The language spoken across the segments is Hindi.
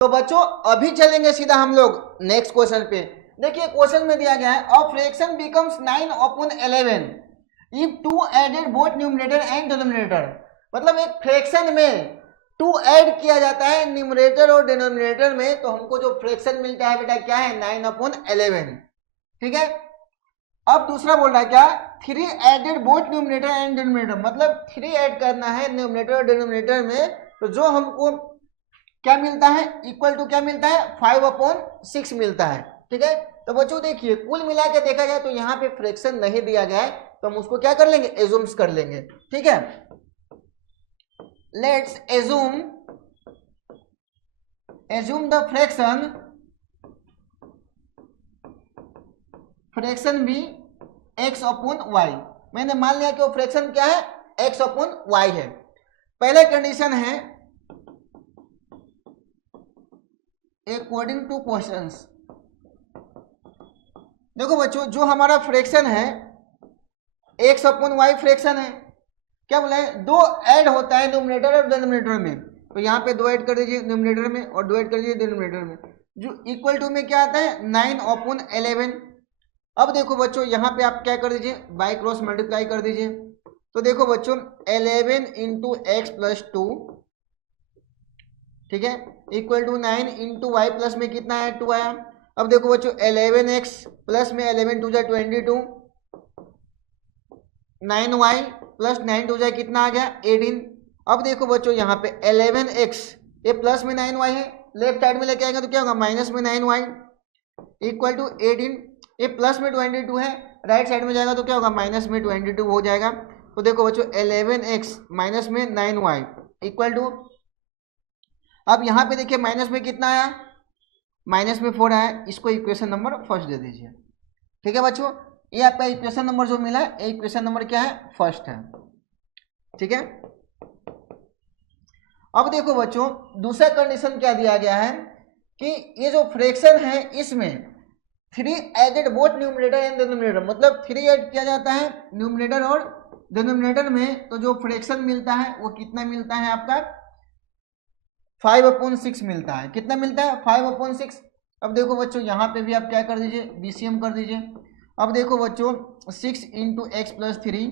तो बच्चों अभी चलेंगे सीधा हम लोग नेक्स्ट क्वेश्चन पे। देखिए क्वेश्चन में दिया गया है a fraction becomes 9/11 if 2 added both numerator and denominator. मतलब एक फ्रैक्शन में 2 ऐड किया जाता है न्यूमरेटर और डिनोमिनेटर में, तो हमको जो फ्रैक्शन मिलता है बेटा क्या है 9/11। ठीक है। अब दूसरा बोल रहा है क्या 3 added both numerator and denominator, मतलब 3 ऐड करना है न्यूमरेटर और डिनोमिनेटर में, तो जो हमको क्या मिलता है इक्वल टू क्या मिलता है 5/6 मिलता है। ठीक है। तो बच्चों देखिए कुल मिला के देखा जाए तो यहाँ पे फ्रैक्शन नहीं दिया गया है, तो हम उसको क्या कर लेंगे एज्यूम्स कर लेंगे। ठीक है। Let's assume the fraction be x/y। मैंने मान लिया कि वो फ्रैक्शन क्या है x/y है। पहले कंडीशन है अकॉर्डिंग टू क्वेश्चंस। देखो बच्चों जो हमारा फ्रैक्शन है x/y फ्रैक्शन है, क्या बोला है 2 ऐड होता है न्यूमरेटर और डिनोमिनेटर में, तो यहाँ पे 2 ऐड कर दीजिए न्यूमरेटर में और 2 ऐड कर दीजिए डिनोमिनेटर में, जो इक्वल टू में क्या आता है 9/11। अब देखो बच्चों यहाँ पे आप क्या कर दीजिए बाय क्रॉस मल्टीप्लाई कर दीजिए, तो देखो बच्चों 11 इंटू एक्स प्लस 2, ठीक है, equal to 9 into y plus में कितना है 2 आया। अब देखो बच्चों 11x प्लस में 11 2 जा 22, 9y प्लस 9 2 जा कितना आ गया 18। अब देखो बच्चों यहाँ पे 11x ये प्लस में 9y है, लेफ्ट साइड में लेके आएंगे तो क्या होगा माइनस में 9y इक्वल टू 18, ये प्लस में 22 है, राइट साइड में जाएगा तो क्या होगा माइनस में 22 हो जाएगा। तो देखो बच्चों 11x माइनस में 9y इक्वल टू, अब यहाँ पे देखिए माइनस में कितना आया माइनस में 4 आया, इसको इक्वेशन नंबर फर्स्ट दे दीजिए। ठीक है बच्चों, ये आपका इक्वेशन नंबर जो मिला है इक्वेशन नंबर क्या है फर्स्ट है। ठीक है। अब देखो बच्चों दूसरा कंडीशन क्या दिया गया है कि ये जो फ्रैक्शन है इसमें 3 added both numerator and denominator, मतलब 3 ऐड किया जाता है न्यूमरेटर और डिनोमिनेटर में, तो जो फ्रैक्शन मिलता है वो कितना मिलता है आपका 5/6 मिलता है। कितना मिलता है 5/6। अब देखो बच्चों यहाँ पे भी आप क्या कर दीजिए बीसीएम कर दीजिए। अब देखो बच्चों 6 into x plus 3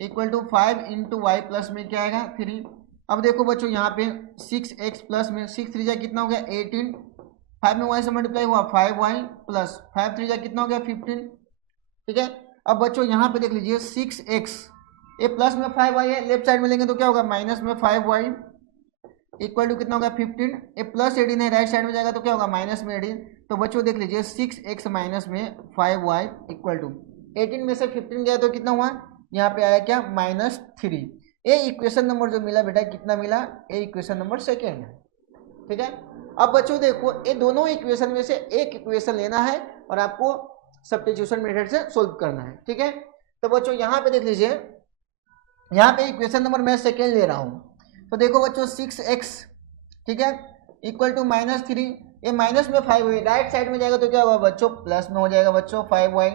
equal to 5 into y plus में क्या आएगा 3। अब देखो बच्चों यहाँ पे 6x प्लस में 6 3 जा कितना हो गया 18, 5 में y से मल्टीप्लाई हुआ 5y प्लस 5 3 जा कितना हो गया 15। ठीक है। अब बच्चों यहाँ पे देख लीजिए 6x ये प्लस में 5y है, लेफ्ट साइड में लेंगे तो क्या होगा माइनस में 5y इक्वल टू कितना होगा 15, ये प्लस 18 है, राइट साइड में जाएगा तो क्या होगा माइनस में 18। तो बच्चों देख लीजिए 6x माइनस में 5y इक्वल टू 18 में से 15 गया तो कितना हुआ यहाँ पे आया क्या -3। ये इक्वेशन नंबर जो मिला बेटा कितना मिला, ये इक्वेशन नंबर सेकेंड है। ठीक है। अब बच्चों देखो ये दोनों इक्वेशन में से एक इक्वेशन लेना है और आपको सब्स्टिट्यूशन मेथड से सोल्व करना है। ठीक है। तो बच्चों यहाँ पे देख लीजिए, यहाँ पे इक्वेशन नंबर मैं सेकेंड ले रहा हूँ, तो देखो बच्चों 6x ठीक है इक्वल टू -3, ये माइनस में 5 हुई, राइट साइड में जाएगा तो क्या होगा बच्चों प्लस में हो जाएगा बच्चों 5y।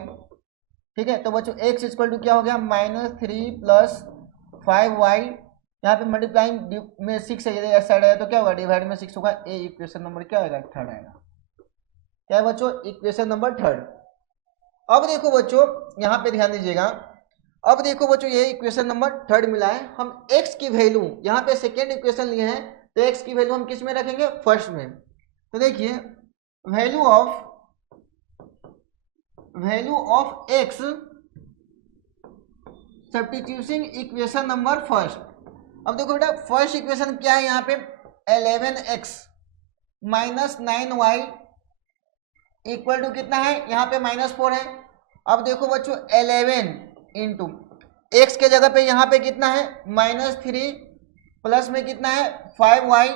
ठीक है। तो बच्चों x इक्वल टू क्या हो गया -3 प्लस 5y, यहाँ पे मल्टीप्लाइंग में 6 है साइड आया तो क्या होगा डिवाइड में 6 होगा, ये इक्वेशन नंबर क्या आएगा थर्ड आएगा। क्या है बच्चों इक्वेशन नंबर थर्ड। अब देखो बच्चों यहाँ पे ध्यान दीजिएगा, अब देखो बच्चों ये इक्वेशन नंबर थर्ड मिला है, हम x की वैल्यू यहाँ पे सेकेंड इक्वेशन लिए हैं तो x की वैल्यू हम किस में रखेंगे फर्स्ट में। तो देखिए value of x substituting equation number first. अब देखो बेटा फर्स्ट इक्वेशन क्या है यहाँ पे 11x minus 9y equal to कितना है यहाँ पे -4 है। अब देखो बच्चों 11 इंटू एक्स के जगह पे यहाँ पे कितना है -3 प्लस में कितना है 5y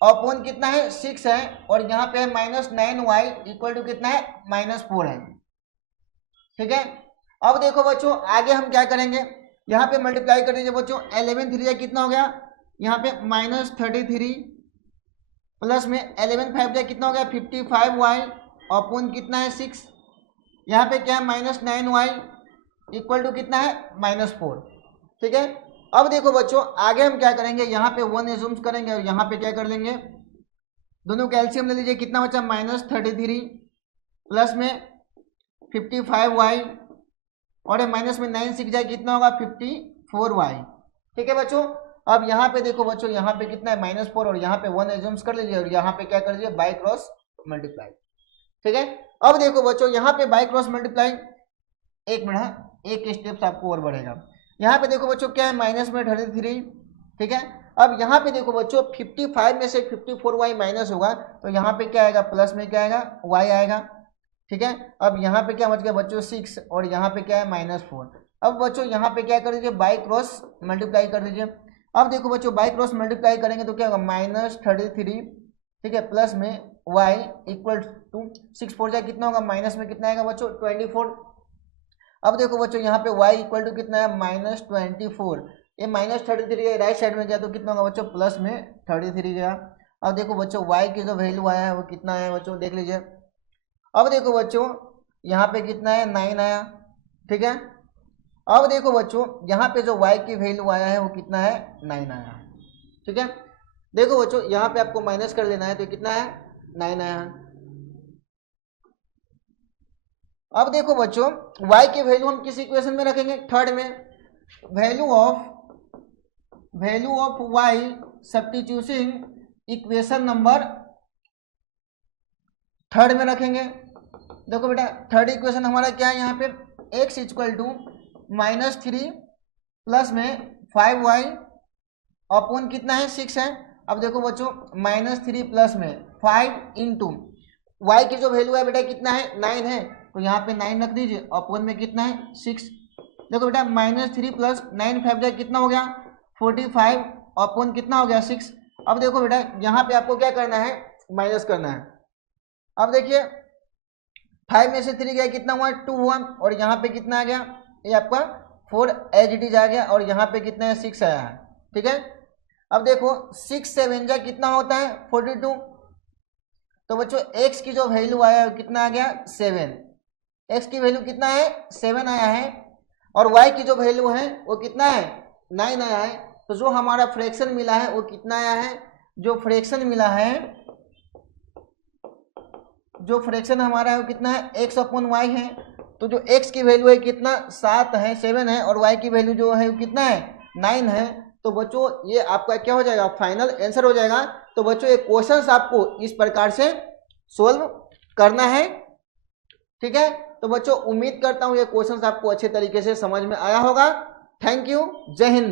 अपॉन कितना है 6 है, और यहाँ पे है -9y इक्वल टू कितना है -4 है। ठीक है। अब देखो बच्चों आगे हम क्या करेंगे, यहाँ पे मल्टीप्लाई कर दीजिए बच्चों 11 3 कितना हो गया यहाँ पे -33 प्लस में 11 5 जा कितना हो गया 55y अपॉन कितना है 6, यहाँ पे क्या है -9y इक्वल टू कितना है -4। ठीक है। अब देखो बच्चों आगे हम क्या करेंगे, यहाँ पे 1 एज्यूम करेंगे और यहाँ पे क्या कर लेंगे दोनों का एलसीएम ले लीजिए, कितना बचा -33 प्लस में 55y और माइनस में 9 सीख जाए कितना होगा 54y। ठीक है बच्चों। अब यहाँ पे देखो बच्चों, यहाँ पे कितना है -4 और यहाँ पे 1 एज्यूम्स कर लीजिए और यहाँ पे क्या कर लीजिए बाय क्रॉस मल्टीप्लाई। ठीक है। अब देखो बच्चों यहाँ पे बाय क्रॉस मल्टीप्लाई, एक मिनट, एक स्टेप्स आपको और बढ़ेगा। यहाँ पे देखो बच्चों क्या है माइनस में 33। ठीक है। अब यहाँ पे देखो बच्चों 55 में से 54y माइनस होगा तो यहाँ पे क्या आएगा प्लस में क्या आएगा y आएगा। ठीक है। अब यहाँ पे क्या बच गया बच्चों 6 और यहाँ पे क्या है -4। अब बच्चों यहाँ पे क्या कर दीजिए बाय क्रॉस मल्टीप्लाई कर दीजिए। अब देखो बच्चों बाय क्रॉस मल्टीप्लाई करेंगे तो क्या होगा -33, ठीक है, प्लस में y इक्वल टू 6 4 जाए कितना होगा माइनस में कितना आएगा बच्चों 24। अब देखो बच्चों यहाँ पे y इक्वल टू कितना है -24, ये -33 राइट साइड में गया तो कितना होगा बच्चों प्लस में 33 गया। अब देखो बच्चों y की जो वैल्यू आया है वो कितना है बच्चों देख लीजिए। अब देखो बच्चों यहाँ पे कितना है 9 आया। ठीक है। अब देखो बच्चों यहाँ पे जो y की वैल्यू आया है वो कितना है 9 आया। ठीक है। देखो बच्चों यहाँ पे आपको माइनस कर लेना है तो कितना है 9 आया। अब देखो बच्चों y की वैल्यू हम किस इक्वेशन में रखेंगे थर्ड में, value of y substituting equation number third में रखेंगे। देखो बेटा थर्ड इक्वेशन हमारा क्या है यहाँ पे x इक्वल टू -3 प्लस में 5y अपॉन कितना है 6 है। अब देखो बच्चों -3 प्लस में 5 इंटू y की जो वैल्यू है बेटा कितना है 9 है तो यहाँ पे 9 रख दीजिए, अपॉन में कितना है 6। देखो बेटा -3 प्लस 9 5 जाए कितना हो गया 45 अपॉन कितना हो गया 6। अब देखो बेटा यहाँ पे आपको क्या करना है माइनस करना है। अब देखिए 5 में से 3 गया कितना हुआ 2 हुआ और यहाँ पे कितना आ गया ये आपका 4 एज इट इज आ गया और यहाँ पे कितना है 6 आया है। ठीक है। अब देखो 6 7 जा कितना होता है 42। तो बच्चों x की जो वैल्यू आया है कितना आ गया 7, x की वैल्यू कितना है 7 आया है और y की जो वैल्यू है वो कितना है 9 आया है। तो जो हमारा फ्रैक्शन मिला है वो कितना आया है, जो फ्रैक्शन मिला है, जो फ्रैक्शन हमारा है वो कितना है x अपॉन y है। तो जो x की वैल्यू है कितना 7 है 7 है और y की वैल्यू जो है वो कितना है 9 है। तो बच्चों ये आपका क्या हो जाएगा फाइनल आंसर हो जाएगा। तो बच्चों ये क्वेश्चंस आपको इस प्रकार से सोल्व करना है। ठीक है। तो बच्चों उम्मीद करता हूँ ये क्वेश्चंस आपको अच्छे तरीके से समझ में आया होगा। थैंक यू, जय हिंद।